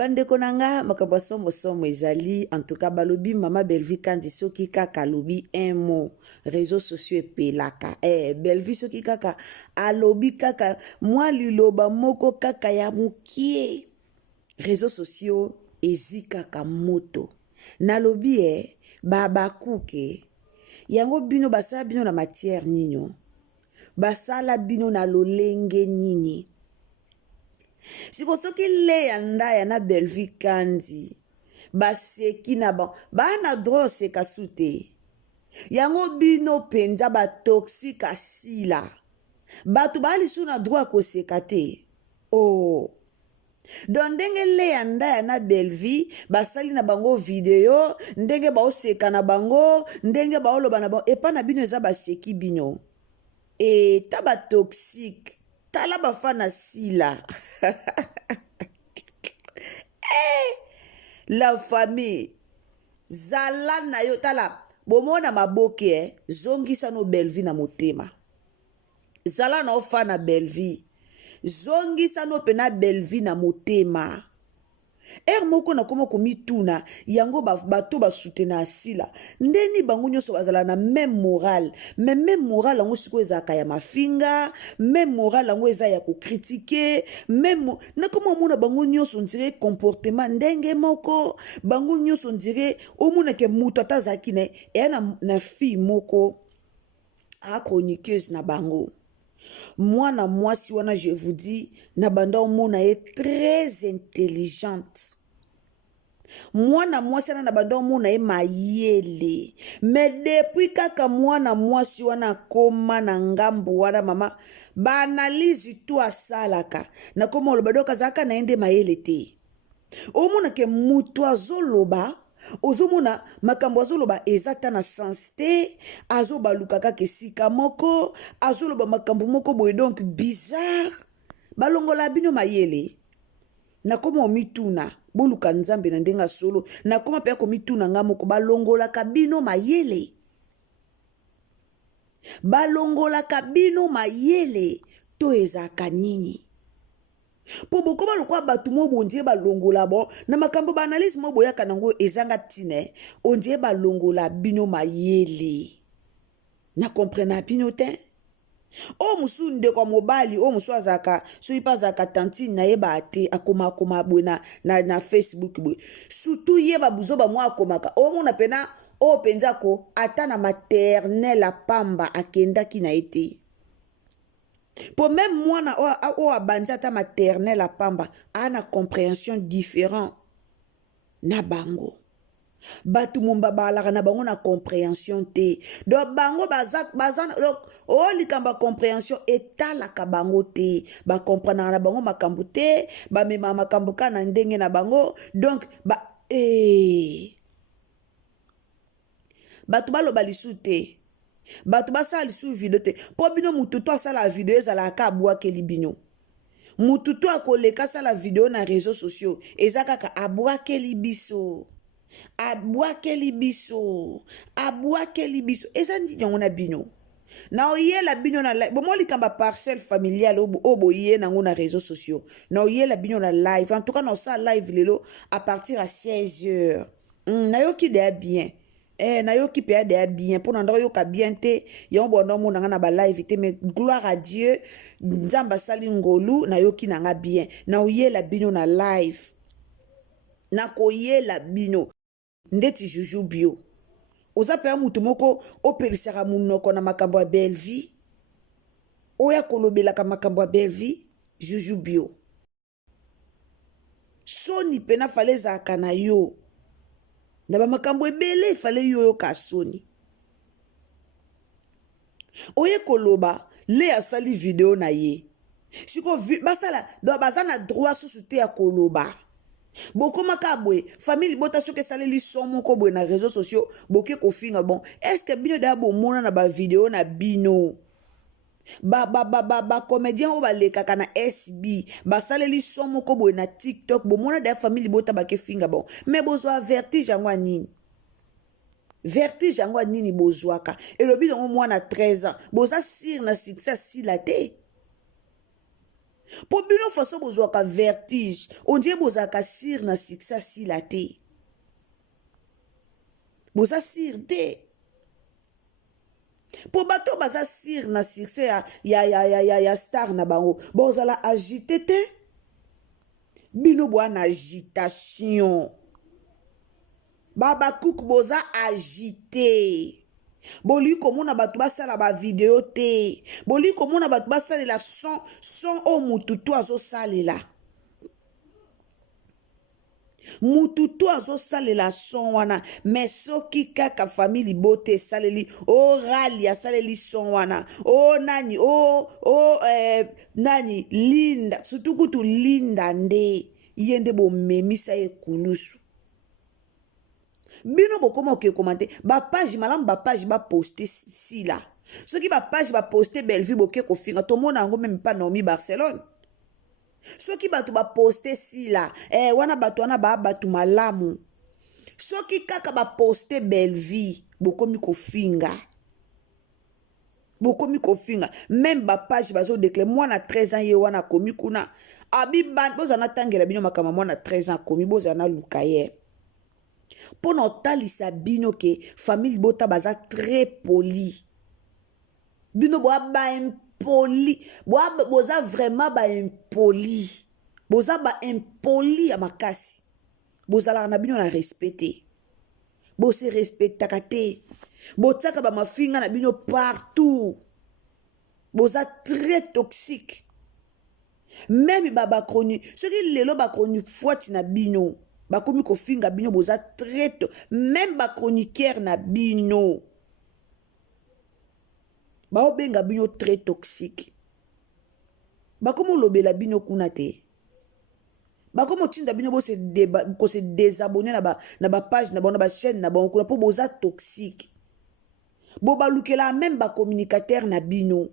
Bande konanga makambo somo ezali en tout cas balobi mama Belvi kandi soki kaka lobi un mot réseaux sociaux epelaka Belvi soki kaka alobi kaka mwa liloba moko kaka ya mukie réseaux sociaux ezi kaka moto nalobi babakuke yango bino basala bino na matière nino basala bino na lolenge nini siko soki le ya ndaya na Belvi kandi baseki na bana droit oseka su te yango bino penza batoxique asila bato balisu na droit koseka te don ndenge le ya ndaya na Belvi basali na bango video ndenge baoseka na bango ndenge baoloba na bango epa na bino eza baseki bino ta batoxique tala bafana sila la famille zala na yo tala bomona maboke zongisa no Belvi na motema zala na ofana Belvi zongisa no pena Belvi na motema moko na komo komituna yango bato basutena asila ndeni bango nyonso bazala na même moral mais même moral yango siko ezaka ya mafinga même moral yango eza ya kocritiquer même na komo mona bango nyonso on dirait comportement ndenge moko bango nyonso on dirait omona ke muto atazaki ne na fille moko a chroniqueuse na bango mwana mwasi wana je vous dis na banda omona est très intelligente mwana mwasi wana na banda omona mayele mais depuis kaka mwana mwasi wana koma na ngambo wana mama ba analyse tout asalaka na koma oloba kazaka na ende mayele te omona ke mutu azoloba ozomona makambo azoloba ezata na sens te azobaluka kaka esika moko azoloba makambo moko boye donc bizarre balongola bino mayele nakoma omituna boluka nzambe na ndenga solo nakoma pe komituna nga moko balongolaka bino mayele to ezaka nini po bokoma lokwa batu mo bondie balongola bon na makambo ba analyse mo boyaka nango ezanga tine ondie balongola bino mayele na comprena bino te musu ndeko mobali musu azaka so ipazaka tantine na yeba ate akoma bwe na Facebook bwe surtout yeba buzoba mwa akomaka mona pena penzako ata na maternelle apamba akendaki na ete pour même moi na abandi ata maternelle apamba ana compréhension différent na bango batu mumba balaka na bango na compréhension te donc bango bazana donc likamba compréhension etalaka bango te ba comprendre na bango makambo te ba mema makambo kana ndenge na bango donc batu baloba lisu te bato basala lisu video te po bino mututu asala video ezalaka abwakeli bino mututu akoleka asala video na réseaux sociaux eza kaka abwakeli biso eza ndini yango na bino na oyela bino na live bomo likamba parcelle familiale oboye nango na réseaux sociaux na oyela bino na live en tout cas na osala live lelo à partir à 16h nayoki deya bien nayoki pe de bien pour nando yoka bien te yon bono mo nanga na ba live te mais gloire à Dieu nzamba sali ngolu nayoki nanga bien na oyela bino na live na koyela bino ndeti juju bio oza pe mutu moko opelisaka munoko na makambo ya Belvi oya kolobela ka makambo ya Belvi juju bio soni pena faleza kana yo na ba makambo ebele fale yo kasoni oye koloba le asali video na ye siko basala do bazana droit susu te ya koloba bokoma kabwe famille bota soke saleli somo ko bwe na réseaux sociaux boke kofinga bon est-ce que bino da bomona na ba video na bino comédien o balekaka na SB basaleli somo ko boye na TikTok bomona da famille bota bake finga bon mais bozwa vertige yango nini bozwaka elobi yango mwana 13 ans boza sir na succès sila te Po bino façon bozwaka vertige. On dirait bozaka sir na succès si la te. Boza sir te. Po bato baza sir na succès ya star na bango. Bozala agité te. Bino bo na agitation. Baba Cook boza agité. Boli komona batu basala ba video te. Boli komona batu basala son o mututu azo salela. Mututu azo salela son wana. Mais soki kaka famille bote saleli. O rali a saleli son wana. O nani nani Linda. Surtout kutu Linda nde. Yende bo memisa ye kulusu. Bino bokoma oke komante ba page malamu ba page ba poster si la soki ba page ba poster Bellevue boke ko finga to mona ngo même pas Naomi Barcelone soki batu ba poster si la wana batu wana ba batu malamu soki kaka ba poster Bellevue bokomi ko finga même ba page bazo déclarer moi na 13 ans ye wana komi kuna abi ban bozana tangela bino makama moi na 13 ans komi bozana lukaye. Pour notalisa bino ke famille bota baza très poli. Bino boa ba impoli. Boza vraiment ba impoli. Boza ba impoli a makasi. Boza la na bino na respecté. Bo se respecta kate. Botaka ba mafinga na bino partout. Boza très toxique. Même baba chronique. Ce qui lelo ba chronique fouati na bino. Bakomi ko finga bino boza traite même ba chroniqueur na bino ba obenga bino très toxique bakomo lobela bino kuna te bakomo tinda bino bo se désabonner na ba page na ba chaîne na ba kuna po boza toxique bo balukela même ba communicateur na bino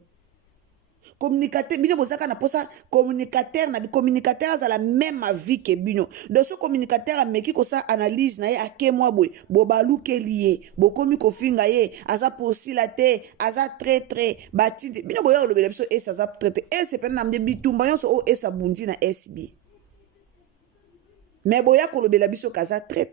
communicateur bino bozaka na posa communicateur na communicateur a la même vie que bino de ce communicateur ameki ko sa analyse na ye ake mwa boy bo baluke lié bo komi ko finga ye aza posila te aza très batinde bino boyo lobela biso esa aza traité et c'est pas na mde bitumba nyonso o esa bundi na SB mais boya ko lobela biso kaza très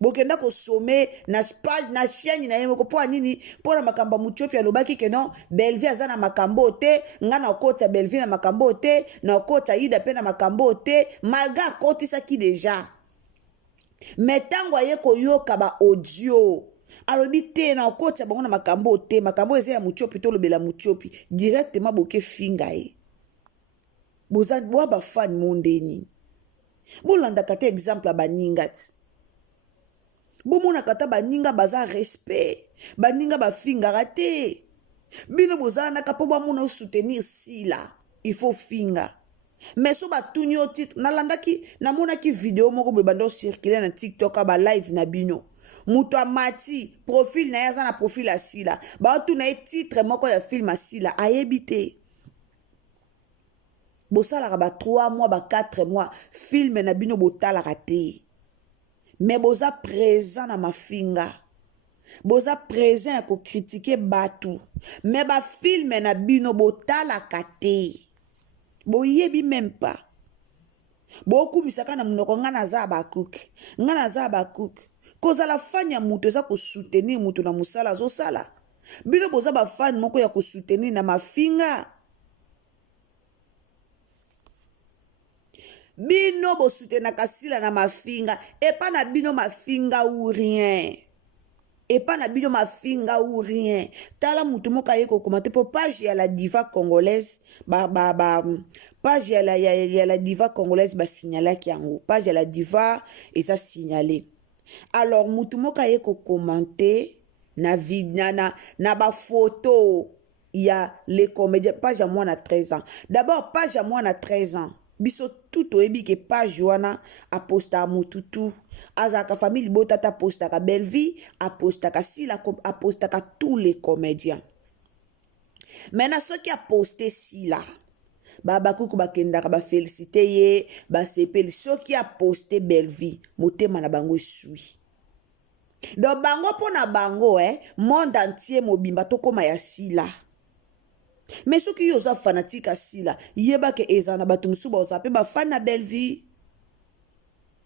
bokenda ko sommet na page na chaîne na yemo ko po nini po na makamba muchopi alobaki ke non Bellevue aza na makambo te nga na kota Bellevue na makambo te na kota Ida pe na makambo te malga koti saki déjà mais tango aye ko yoka ba audio alobi te na kota bango na makambo te makambo eza ya muchopi to lobela muchopi directement boke finga ye boza boa ba fan mondeni bolanda kate exemple ba ningati bomona kata baninga baza respect baninga bafingaka te bino bozala naka po bamona soutenir sila il faut finga mais so batuni o titre nalandaki namonaki video moko boye bando circuler na TikTok ba live na bino muto amati profil na yaza na profil ya sila batuna e titre moko ya film ya sila ayebi te bosalaka ba 3 mois ba 4 mois film na bino botalaka te. Mais boza présent na mafinga. Boza présent ko critiquer batu. Mais ba film na bino botala kate. Bo yebi même pas. Bo kumisaka na munoko ngana za ba cook. Ngana za ba cook. Koza la fanya muto za ko soutenir muto na musala zo sala. Bino boza ba fan moko ya ko soutenir na mafinga. Bino bo soutenaka sila na mafinga et pas na bino mafinga ou rien et pas na bino mafinga ou rien tala mutu moka yeko commenter pour page ya la diva congolaise page ya la diva congolaise ba signaler ki yango page ya la diva et ça signalé alors mutu moka yeko commenter na vidéo na ba photo ya les comédiens page à moi na 13 ans d'abord page à moi na 13 ans biso tout oyebi ke page wana aposta mututu azaka famille botata aposta ka Bellevue aposta ka sila aposta ka tous les comédiens maintenant ceux qui a posté sila baba kuku bakendaka ba féliciter ye ba sepeli ceux qui a posté Bellevue motema na bango sui donc bango pona bango monde entier mobimba to koma ya sila mais soki yo oza fanatique asila yeba ke eza na bato mosusu baoza mpe bafani na belle vie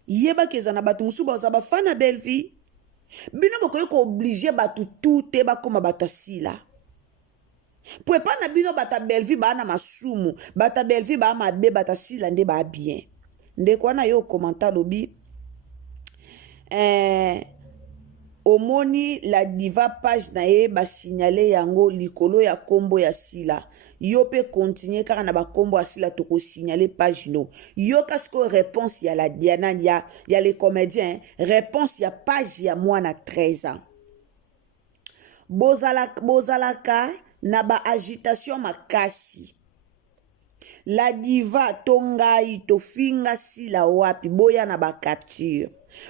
yeba ke eza na bato mosusu baoza bafani na belle vie bino bokoki kooblige bato tu te bakoma bato asila po epa na bino bato belle vie baa na masumu bato belle vie baa mabe bato asila nde baa bien ndeko wana yo komanta lobi omoni la diva page na ye basignale yango likolo ya kombo ya sila yo pe continue kaka na bakombo ya sila tokosignale page no yo kasiko réponse ya la diana ya les comédiens réponse ya page ya mwana 13 ans bozalaka na ba agitation makasi la diva tongai tofinga sila wapi boya na ba capture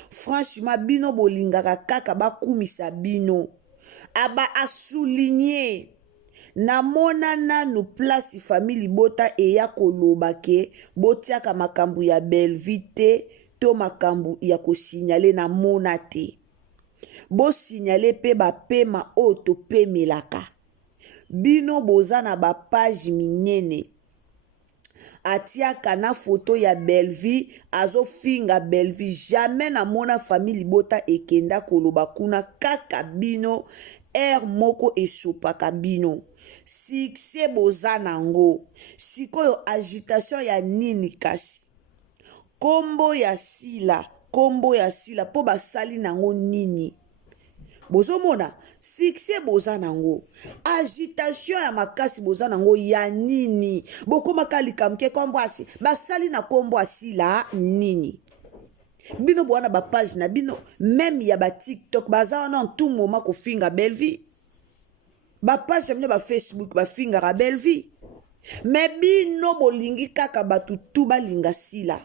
franchement bino bolingaka kaka bakumisa bino aba asouligner na mona nanu place famille bota eya koloba ke botiaka makambu ya belle vie te to makambu ya kosignale na mona te bo signale pe bapema oyo topemelaka bino boza na bapage minene atiaka na foto ya belle vie azofinga belle vie jamais na mona famille bota ekenda koloba kuna kaka bino air moko esopaka bino succès boza nango sikoyo agitation ya nini kasi kombo ya sila po basali nango nini bozomona succès boza nango agitation ya makasi boza nango ya nini bokomaka likamke kombo asi basali na kombo asila nini bino bwana ba page na bino même ya ba TikTok baza wana tout moment kofinga belle vie ba page mne ba Facebook bafinga ra belle vie mais bino bolingi kaka batu tu balinga sila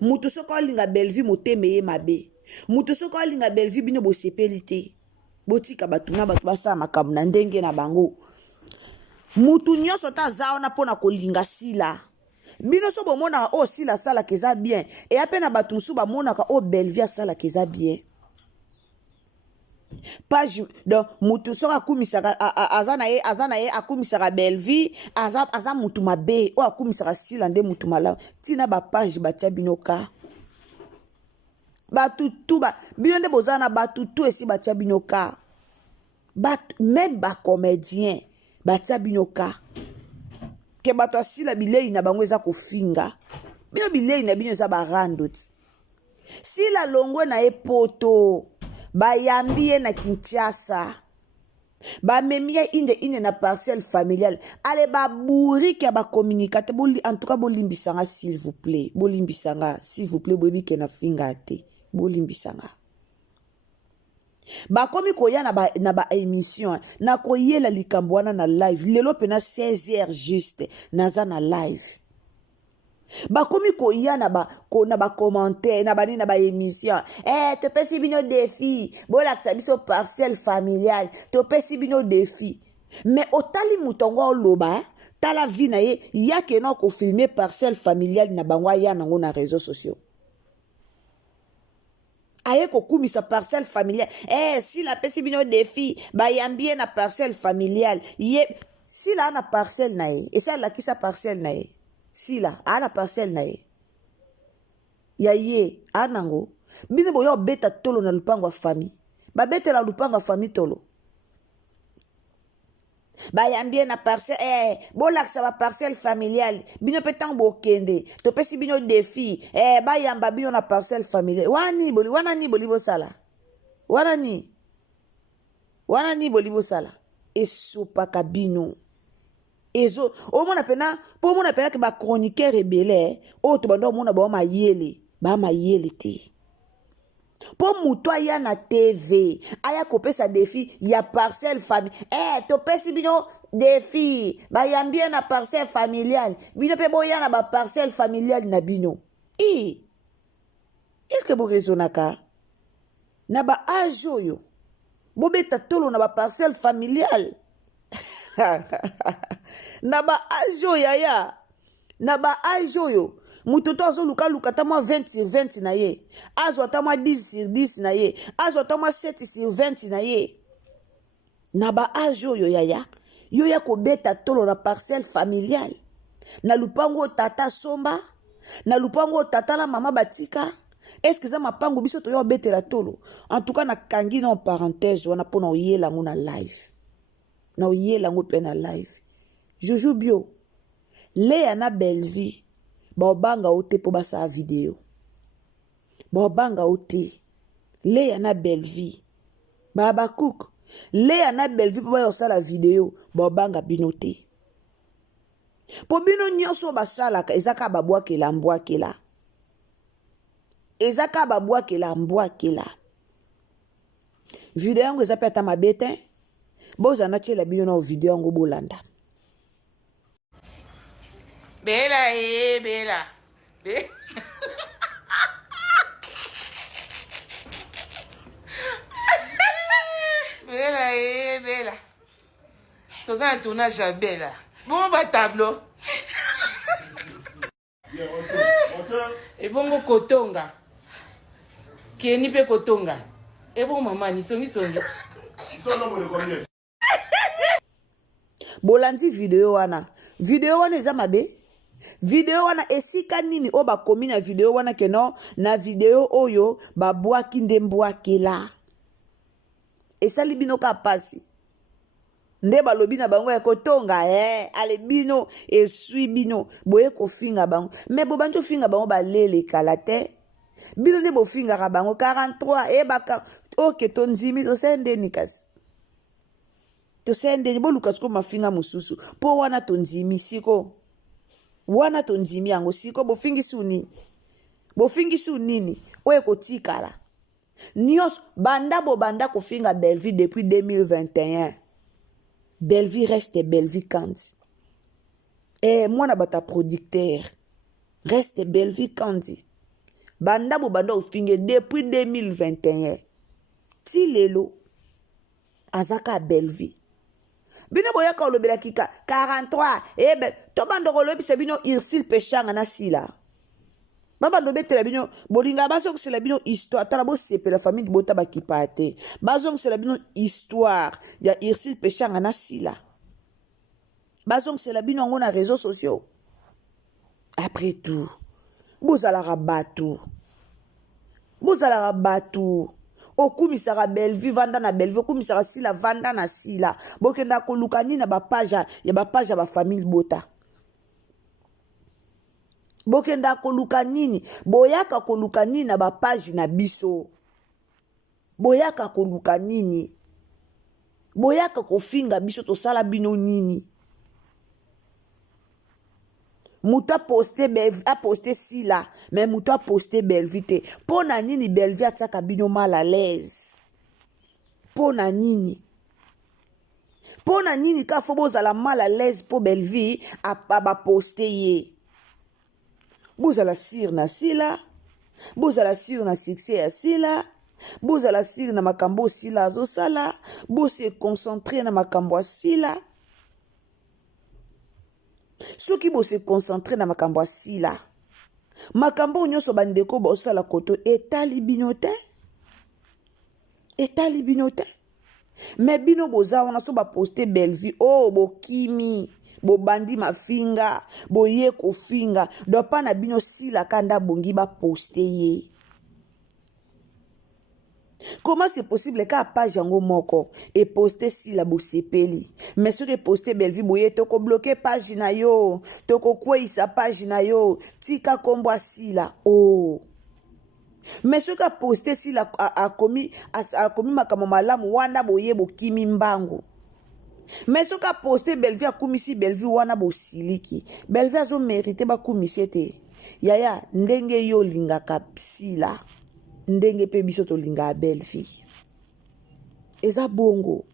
mutu soko alinga belle vie moteme ye mabe mutu soko alinga belle vie bino bosepeli te botika batu na batu basala makambo na ndenge na bango mutu nyonso ta za wana mpona kolinga sila bino so bomonaka o sila asalaka eza bien eya mpe na bato mosusu bamonaka o belle vie asalaka eza bien page donc mutu soko akumisaka aza na ye akumisaka belle vie aza mutu mabe oyo akumisaka sila nde mutu malamu ntina bapage batia bino ka batutu bino nde boza na batutu esi batia bino ka même bacomédien batia bino ka ke bato asila bilei na bango eza kofinga bino bilei na bino eza barando ti sila longwe na ye poto bayambi ye na Kinshasa bamemi ye inde na parcelle familiale ale baburike ya bakommunikate en tout cas bolimbisanga s'il vous plaît boyebi ke na finga te bolimbisanga bakomi koya na ba émission na koyela likambo wana na live lelo pena 16h juste naza na live bakomi koya na ba commentaire na bani na ba émission topesi bino défi bolakisa biso parcelle familiale topesi bino défi mais otali mutongo oloba tala vie na ye yake na ko filmer parcelle familiale na bango ya nango na réseaux sociaux aye kokumisa parcelle familiale si la pesi bino défi bayambie na parcelle familiale ye si la na parcelle na ye esa la kisa parcelle na ye si la ana parcelle na ye ya ye anango bino boyo beta tolo na lupango famille babetela lupango famille tolo bayambie na parcelle bolakisa ba parcelle familiale bino pe tango bokende topesi bino défi bayamba bino na parcelle familiale wana ni boli bosala wana ni boli bosala esopaka bino ezo omona pena ke ba chroniqueur rebelle to bando omona ba mayele te po mutu aya na TV aya kopesa défi ya parcelle famille topesi bino défi bayambie na parcelle familiale bino pe boya na ba parcelle familiale na bino est-ce que boresonaka na ba age oyo bobeta tolo na ba parcelle familiale na ba age oyo yaya na ba age oyo mutu to azoluka ta mwa 20 sur 20 na ye azwa ta mwa 10 sur 10 na ye azwa ta mwa 7 sur 20 na ye na ba age oyo yaya yo ya kobeta tolo na parcelle familiale na lupango tata somba na lupango tata na mama batika. Est-ce que ça m'a pas biso to yo betela tolo? En tout cas na kangi na parenthèse wana pona oyela ngo na live. Na oyela ngo pe na live. Jojo bio. Léa na belle vie. Ba obanga ote po basa vidéo. Ba obanga ote. Léa na belle vie. Ba bakouk. Léa na belle vie po ba yosala vidéo. Ba obanga binote. Po bino nyonso basalaka ezaka babwakela mbwakela. Ezaka babwakela mbwakela. Video yango eza pe ata mabete. Boza na tiela bino na video yango bolanda. Bella Bella. Bella Bella. Ton un tournage à Bella. Bon bah tableau. Et bon go kotonga. Kieni pe kotonga. Et bon maman ni songi. Bolandi video wana. Video wana eza mabe. Video wana esika nini o ba komi na video wana keno na video oyo ba bwaki ndembwakela. Esali bino ka pasi. Nde balobi na bango ya kotonga ale bino esui bino boye kofinga bango. Me bo bantu finga bango ba lele kala te. Bino nde bo finga ka bango 43 baka oke tonzimi to sende nikasi. To sende bo lukas ko mafinga mususu. Po wana tonzimi siko. Wana tonzimi yango siko bo fingi suni. Bo fingi sunini oye kotikala. Nyos banda bo banda ko finga Belleville depuis 2021. Belleville reste Belleville Kandi. Moi na bata producteur. Reste Belleville Kandi. Banda bo banda ofinge depuis 2021. Ti lelo. Azaka Belleville. Bino boyaka olobela kika 43. To bando kolobi se bino Irsil Pechanga na sila. Baba lobe tela bino bolinga baso c'est la bino histoire tala bo sepe la famille bota bakipate. Bazong c'est la bino histoire ya Irsil Pechanga na sila. Bazong c'est la bino ngona réseaux sociaux. Après tout, bozala rabatu. Bozala rabatu. Okumi sara Belleville vanda na Belleville okumi sara sila vanda na sila. Bokenda kolukani na ba page ya ba famille bota. Bokenda koluka nini boyaka koluka nini na ba page na biso. Boyaka koluka nini boyaka kofinga biso to sala bino nini. Muta poste sila mais muta poste Belleville te. Pona nini Belleville ataka bino mal à l'aise. Pona nini ka fo bozala mal à l'aise po Belleville a ba poste ye. Bozala sir na sila, bozala sir na succès ya sila, bozala sir na makambo sila zo sala, bose concentrer na makambo sila. Soki bose concentrer na makambo sila. Makambo nyonso bandeko ba osala koto etali binote. Etali binote. Mais bino boza wana so ba poster Belleville bokimi. Bo bandi mafinga, bo ye kofinga, do pa na bino sila kanda bongi ba poste ye. Comment c'est possible ka page yango moko et poster sila bo sepeli? Mais ce que poster Belleville boye toko bloquer page na yo, toko kwesa page na yo, tika kombo sila. Mais ce que poster sila a commis makambo malamu wana boye bo kimi mbango. Mais ce qu'a posté Belleville a kumisi Belleville wana bo siliki. Belleville a zo mérité ba kumisi te. Yaya ndenge yo linga kapsila. Ndenge pe biso to linga Belleville. Eza bongo.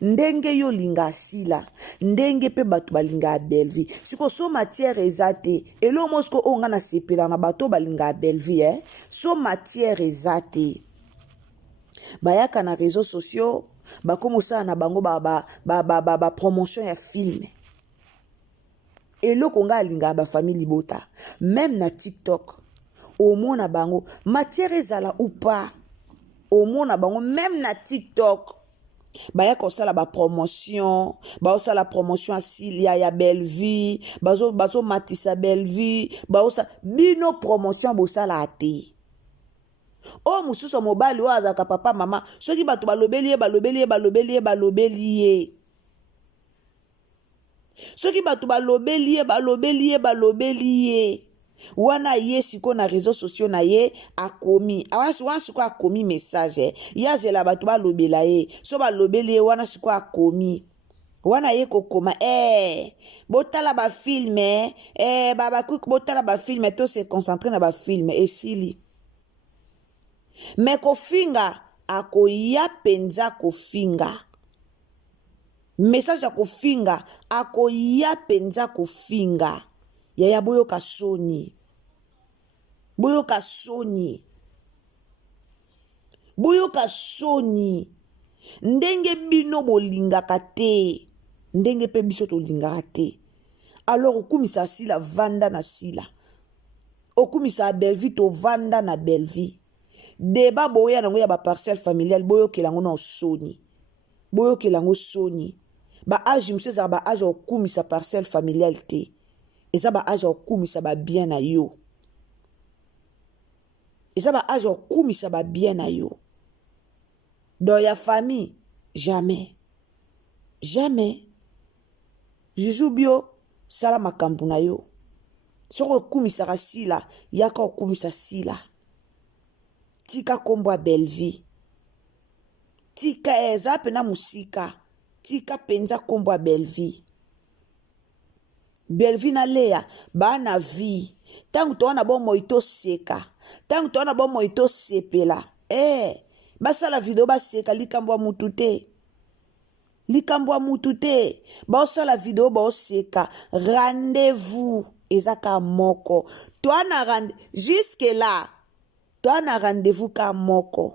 Ndenge yo linga sila. Ndenge pe batu balinga Belleville. Siko so matière ezate. Elo mosko onga na sepela na bato balinga Belleville. So matière ezate. Bayaka na réseaux sociaux. Bakomosa na bango ba promotion ya film. Elo konga linga ba famille bota. Même na TikTok. Au mona bango matière ezala ou pas. Au mona bango même na TikTok. baya kosala ba promotion, baosala promotion asilia ya Bellevue, bazo matisa Bellevue, bino promotion bosala ate. O mususu mobali o azaka papa mama, soki bato balobeli ye. Soki bato balobeli ye. Wana ye siko na réseaux sociaux na ye akomi. Wana siko akomi message. Ya zela bato balobela ye. So balobeli ye wana siko akomi. Wana ye kokoma botala ba film botala ba film to se concentrer na ba film esili. Me kofinga akoya penza kofinga. Message ya kofinga akoya penza kofinga. Yaya boyoka soni. Boyoka soni. Boyoka soni. Ndenge bino bolingaka te. Ndenge pe biso tolingaka te. Alors okumisa sila vanda na sila. Okumisa Bellevue to vanda na Bellevue. Deba boya nango ya ba parcelle familiale boyokelango na soni. Boyokelango soni. Ba age mseza ba age okumisa parcelle familiale te. Eza ba age okumisa ba bien na yo. Eza ba age okumisa ba bien na yo. Dans ya famille, jamais. Jamais. Jujubio sala makambu na yo. Soko okumisa sila, yaka okumisa sila. Tika kombwa Bellevue. Tika eza pena musika. Tika penza kombwa Bellevue. Bellevue na lea ba na vie. Tangu toana bo moito seka. Tangu toana bo moito sepela. Basala video ba seka likambwa mutute. Likambwa mutute. Ba osala video ba oseka. Rendez-vous ezaka moko. Toana jusque là. Toana rendez-vous ka moko.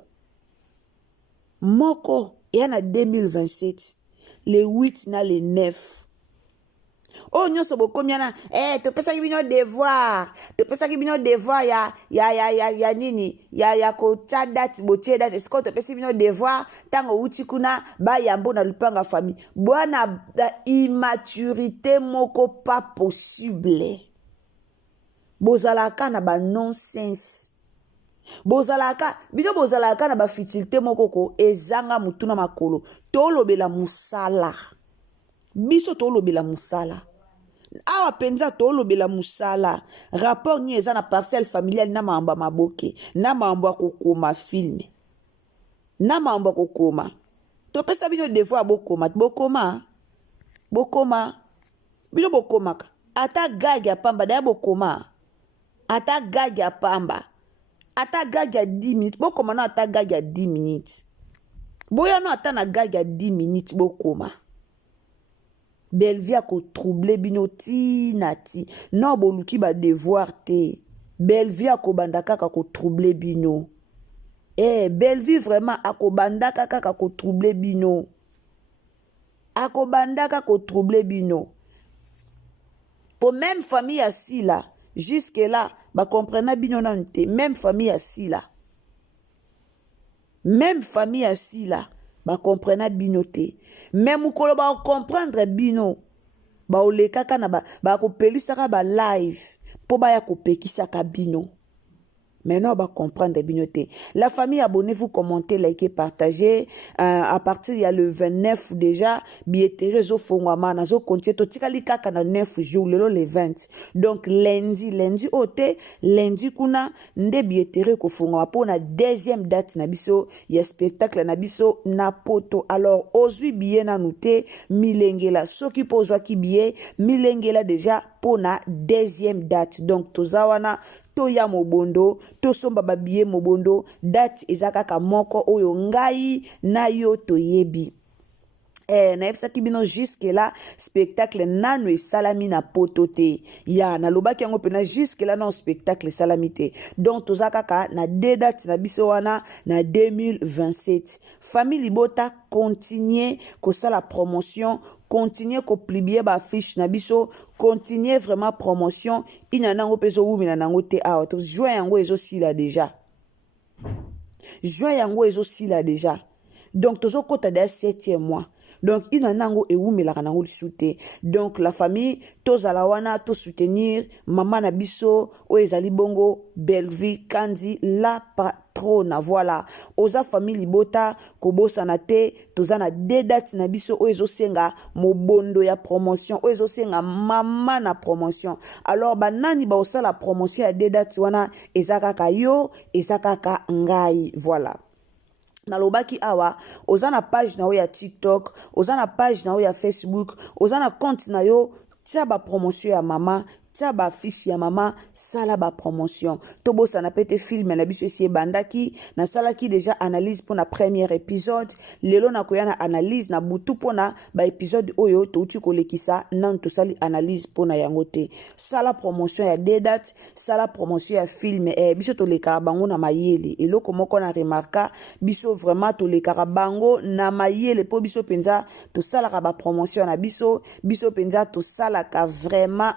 Moko yana 2027. Le 8 na le 9. Oh nyonso bokomiana topesa kibino devoir ya nini ya ko date botie date esko topesa kibino devoir tango uti kuna ba yambo na lupanga famille bwana immaturité moko pas possible bozalaka na ba nonsense bozalaka na ba futilité moko ko ezanga mutuna makolo tolobela musala. Biso tolobela musala. Awa penza tolobela musala. Rapport ni eza na parcelle familiale na maamba maboke. Na maamba kokoma film. Na maamba kokoma. Topesa bino devoir bokoma. Bokoma. Bino bokomaka. Ata gag ya pamba daya bokoma. Ata gag ya pamba. Ata gag ya 10 minutes. Bokoma na ata gag ya 10 minutes. Boya no ata na gag ya 10 minutes bokoma. Bellevue ko trouble bino ti nati. Non boluki ba devoir te. Bellevue ko bandaka ko trouble bino. Bellevue vraiment ako bandaka ko trouble bino. Ako bandaka ko trouble bino. Pour même famille assis là, jusque là, ba comprena bino nante. Même famille assis là. Même famille assis là. Ba comprena bino te. Même ukolo ba comprendre bino. Ba olekaka na ba ko pelisaka ba live. Po ba ya ko pekisaka bino. Maintenant, on va comprendre bino te. La famille, abonnez-vous, commentez, likez, partagez. À partir, il y a le 29 déjà. Billetterie, zo fongwama, na zo kontie. To tika li kaka na 9 jours, le 20. Donc, lundi, ote, lundi kuna, nde billetterie ko fongwama. Po na deuxième date na biso, il y a spectacle na biso na poto. Alors, ozui billet na noute, milengela. Soki po ozwa ki billet, milengela déjà, po na deuxième date. Donc, tozawana, toya mobondo, tosomba babie mobondo, date ezakaka moko oyo ngai na yo toyebi. Na yebisaki bino jusque là spectacle nano esalami na poto te. Ya na lobaki yango pena jusque là non spectacle esalami te. Donc tozakaka na deux dates na biso wana na 2027. Famille Libota continue kosala promotion, continuer ko publier ba fiche na biso, continuer vraiment promotion ina nango peso wumi na nango te awa to juin yango ezo sila déjà. Juin yango ezo sila déjà. donc tozokota da 7e mois donc ina nango ewumelaka nango lisu te donc la famille tozala wana tosoutenir mama na biso oyo ezali bongo Belleville Kandi la patrona. Voilà, oza famille libota kobosana te, toza na de date na biso oyo ezosenga mobondo ya promotion, oyo ezosenga mama na promotion. Alors banani ba osala promotion ya de date wana eza kaka yo, eza kaka ngai. Voilà. Nalobaki awa oza na page na yo ya TikTok, oza na page na yo ya Facebook, oza na compte na yo, tia ba promotion ya mama, tia ba fiche ya mama, sala ba promotion. Tobo sana pete film na biso esi bandaki, na salaki déjà analyse pour na premier épisode, lelo na koya na analyse na butu pour na ba épisode oyo touti kolekisa nan to sali analyse pour na yango te. Sala promotion ya date, sala promotion ya film biso to lekara bango na mayele. Eloko moko na remarka biso vraiment to lekara bango na mayele po biso penza to sala ka ba promotion na biso penza to sala ka vraiment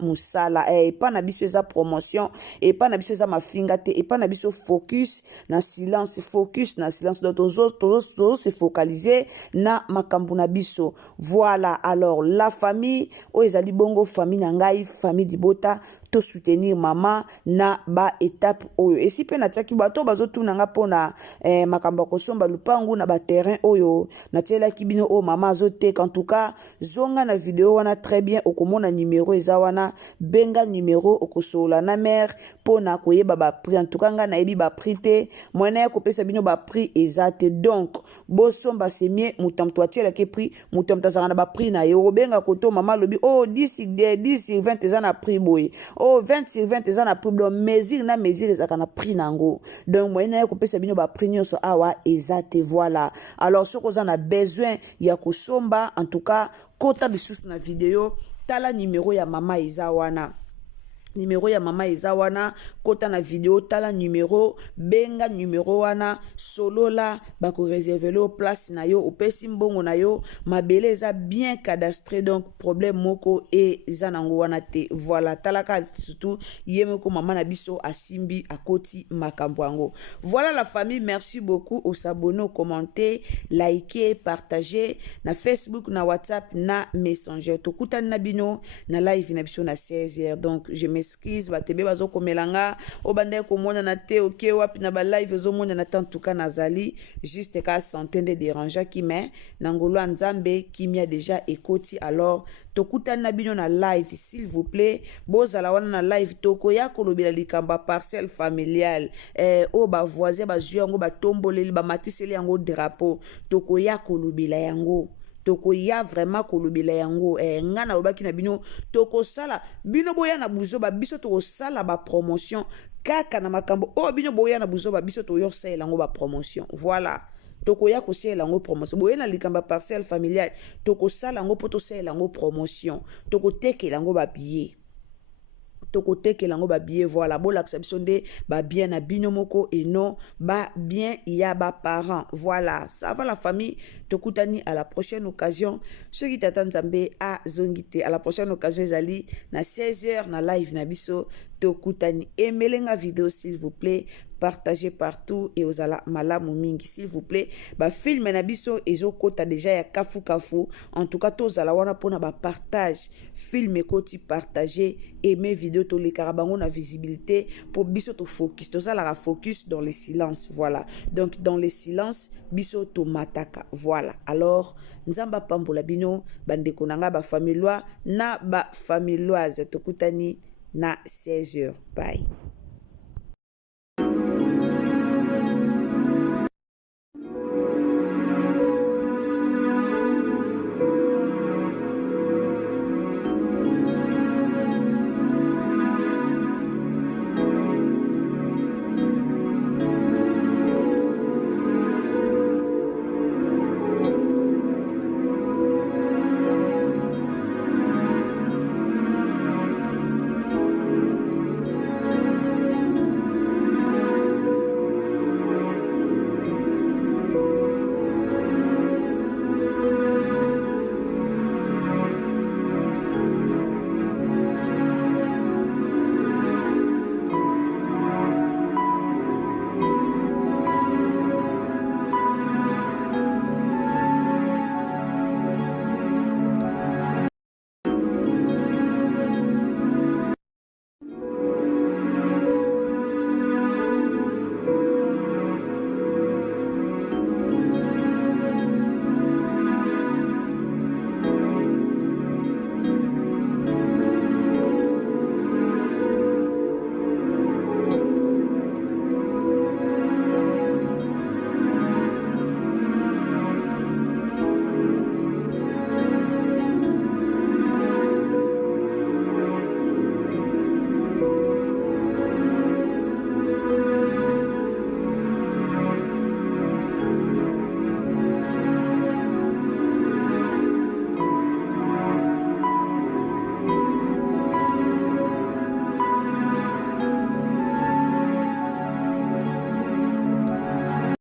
musala pas na biso eza promotion et pas na biso eza mafinga te et pas na biso focus na silence donc tozo se focaliser na makambo na biso. Voilà, alors la famille o ezali bongo famille na ngai, famille dibota to soutenir mama na ba étape oyo esi pe na tiaki bato bazotuna nga pona makambo kosomba lupangu na ba terrain oyo na tiela kibino o mama azoteka. En tout cas zonga na video wana très bien, okomona numéro eza wana, benga numéro okosola na mère pona koyeba ba prix. En tout cas nga na yebi ba prix te, mwana ya kopesa bino ba prix ezate. Donc bosomba c'est mieux mutamto atiela ke prix mutamto zana ba prix na yo benga koto mama lobi oh 10 sur 20 eza na prix boy, oh 20 sur 20 eza na prix. Donc mesure na mesure ezaka na prix nango, donc mwana ya kopesa bino ba prix nyonso awa ezate. Voilà, alors soko za na besoin ya kosomba en tout cas kota lisusu na video, tala numéro ya mama eza wana. Numéro ya mama eza wana, kota na video tala numéro, benga numéro wana, solola bako réserver le place na yo, opesi mbongo na yo, mabele eza bien cadastré, donc problème moko e eza nango wana te. Voilà, talaka surtout yemeko mama na biso asimbi akoti makambo yango. Voilà la famille, merci beaucoup au s'abonner, au commenter, liker, partager na Facebook, na WhatsApp, na Messenger. Tokuta na bino na live na biso na 16h. Donc je m'excuse batebe bazo komelanga obande ko mona na te oke wapi na ba live zo mona na tantuka nazali juste ka centaine de déranger qui mais nangolo nzambe kimia déjà ekoti. Alors tokuta na bino na live s'il vous plaît, bozala wana na live toko ya kolobela likamba parcelle familiale o ba voisin ba juango ba tomboleli ba matiseli yango drapeau toko ya kolobela yango, toko ya vraiment kolobela yango ngana lobaki na bino toko sala bino boya na buzoba biso toko sala ba promotion kaka na makambo o bino boya na buzoba biso to yo sala yango ba promotion. Voilà, toko ya ko sala yango promotion boya na likamba parcelle familiale toko sala yango poto sala yango promotion, toko tekela yango ba billet, toko tekela yango ba billet. Voilà, bo l'acception de ba bien na bino moko et non ba bien ya ba parents. Voilà, ça va la famille, tokutani à la prochaine occasion. Ceux qui t'attendent Zambé à Zongite, à la prochaine occasion ezali na 16h na live na biso tokutani. Emelenga vidéo s'il vous plaît, partagez partout et osala malamu mingi s'il vous plaît. Ba film na biso ezokota déjà ya kafu kafu. En tout cas tozala wana pona ba partage film ekoti partager aimer vidéo to le karabango na visibilité pour biso to focus to sala focus dans le silence. Voilà, donc dans le silence biso to mataka. Voilà, alors nzamba pambola bino bandeko nanga ba famillois na ba familloise tokutani na 16h. Bye.